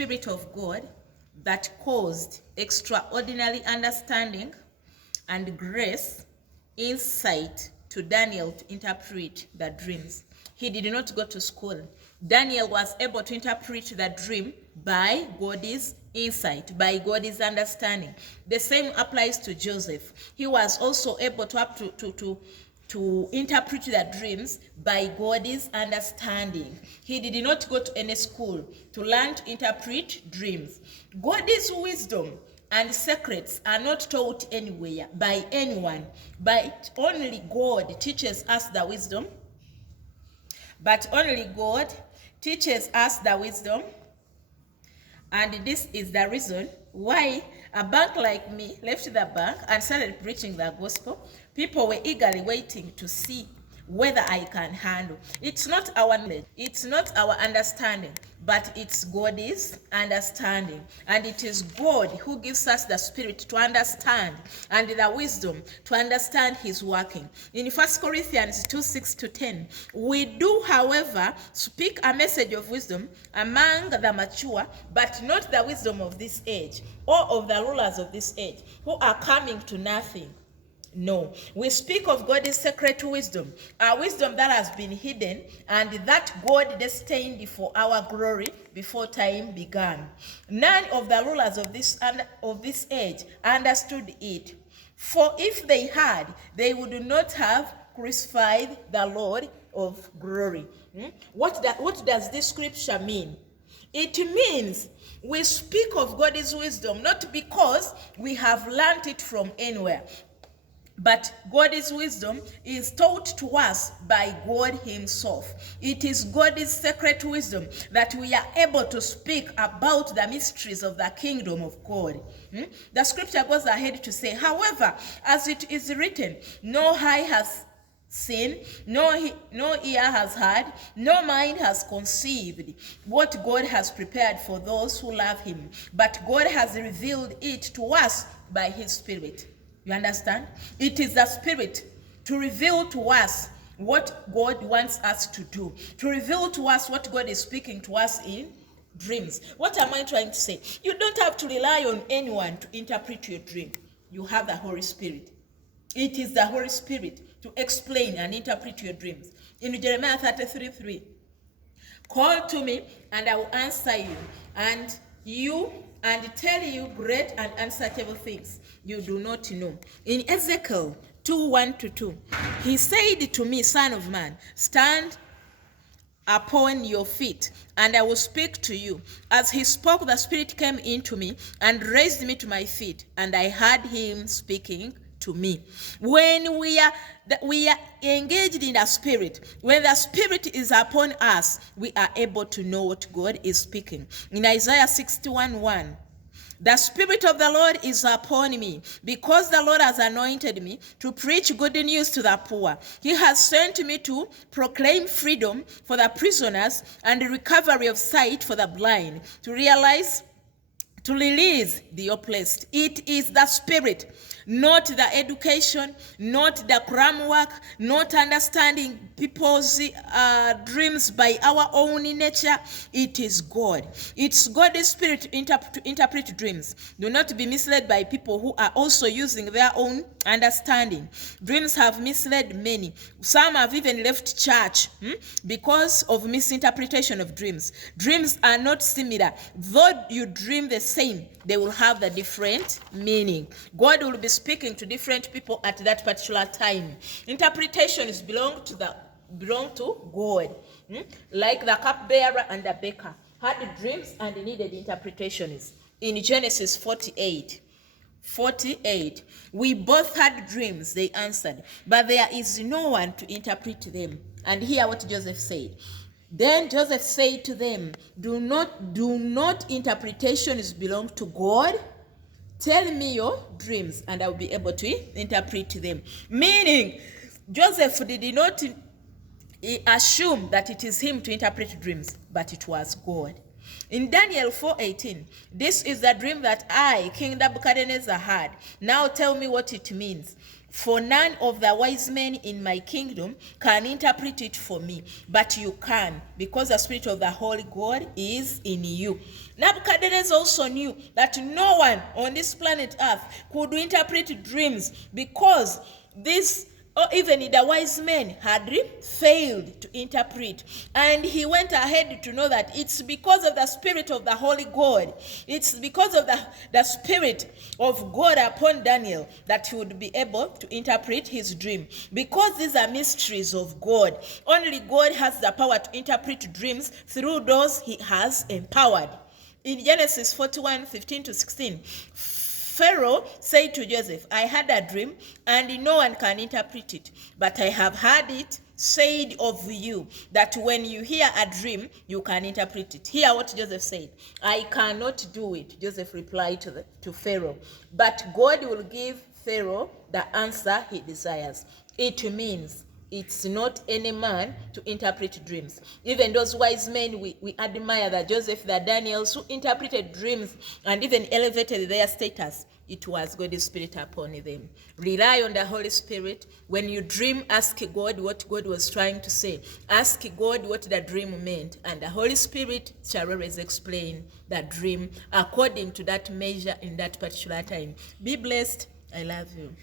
Spirit of God that caused extraordinary understanding and grace, insight to Daniel to interpret the dreams. He did not go to school. Daniel was able to interpret the dream by God's insight, by God's understanding. The same applies to Joseph. He was also able to interpret the dreams by God's understanding. He did not go to any school to learn to interpret dreams. God's wisdom and secrets are not taught anywhere by anyone, but only God teaches us the wisdom. But only God teaches us the wisdom, and this is the reason why a bank like me left the bank and started preaching the gospel. People were eagerly waiting to see whether I can handle. It's not our knowledge, it's not our understanding, but it's God's understanding. And it is God who gives us the spirit to understand and the wisdom to understand his working. In 1 Corinthians 2:6-10, we do, however, speak a message of wisdom among the mature, but not the wisdom of this age, or of the rulers of this age, who are coming to nothing. No, we speak of God's secret wisdom, a wisdom that has been hidden and that God destined for our glory before time began. None of the rulers of this age understood it, for if they had, they would not have crucified the Lord of glory. What does this scripture mean? It means we speak of God's wisdom not because we have learned it from anywhere, but God's wisdom is taught to us by God himself. It is God's secret wisdom that we are able to speak about the mysteries of the kingdom of God. The scripture goes ahead to say, however, as it is written, no eye has seen, no ear has heard, no mind has conceived what God has prepared for those who love him. But God has revealed it to us by his Spirit. You understand? It is the Spirit to reveal to us what God wants us to do, to reveal to us what God is speaking to us in dreams. What am I trying to say? You don't have to rely on anyone to interpret your dream. You have the Holy Spirit. It is the Holy Spirit to explain and interpret your dreams. In Jeremiah 33:3, call to me and I will answer you, and tell you great and unsearchable things you do not know. In Ezekiel 2:1-2, he said to me, son of man, stand upon your feet, and I will speak to you. As he spoke, the Spirit came into me and raised me to my feet, and I heard him speaking to me. When we are engaged in the Spirit, when the Spirit is upon us, we are able to know what God is speaking. In Isaiah 61:1, the Spirit of the Lord is upon me, because the Lord has anointed me to preach good news to the poor. He has sent me to proclaim freedom for the prisoners and the recovery of sight for the blind, to release the oppressed. It is the Spirit, not the education, not the cram work, not understanding people's dreams by our own nature. It is God. It's God's Spirit to interpret dreams. Do not be misled by people who are also using their own understanding. Dreams have misled many. Some have even left church because of misinterpretation of dreams. Dreams are not similar. Though you dream the same, they will have the different meaning. God will be speaking to different people at that particular time. Interpretations belong to God. Like the cupbearer and the baker had dreams and needed interpretations. In Genesis 48, we both had dreams, they answered, but there is no one to interpret them. And hear what Joseph said. Then Joseph said to them, do not interpretations belong to God? Tell me your dreams, and I will be able to interpret them. Meaning, Joseph did not assume that it is him to interpret dreams, but it was God. In Daniel 4:18, this is the dream that I, King Nebuchadnezzar, had. Now tell me what it means. For none of the wise men in my kingdom can interpret it for me, but you can, because the Spirit of the Holy God is in you. Nebuchadnezzar also knew that no one on this planet Earth could interpret dreams because this, or even the wise men had failed to interpret. And he went ahead to know that it's because of the Spirit of the Holy God, it's because of the Spirit of God upon Daniel that he would be able to interpret his dream. Because these are mysteries of God, only God has the power to interpret dreams through those he has empowered. In Genesis 41:15-16, Pharaoh said to Joseph, I had a dream, and no one can interpret it, but I have heard it said of you, that when you hear a dream, you can interpret it. Hear what Joseph said. I cannot do it, Joseph replied to Pharaoh, but God will give Pharaoh the answer he desires. It means it's not any man to interpret dreams. Even those wise men we admire, the Joseph, the Daniels, who interpreted dreams and even elevated their status, it was God's Spirit upon them. Rely on the Holy Spirit. When you dream, ask God what God was trying to say. Ask God what the dream meant, and the Holy Spirit shall always explain the dream according to that measure in that particular time. Be blessed. I love you.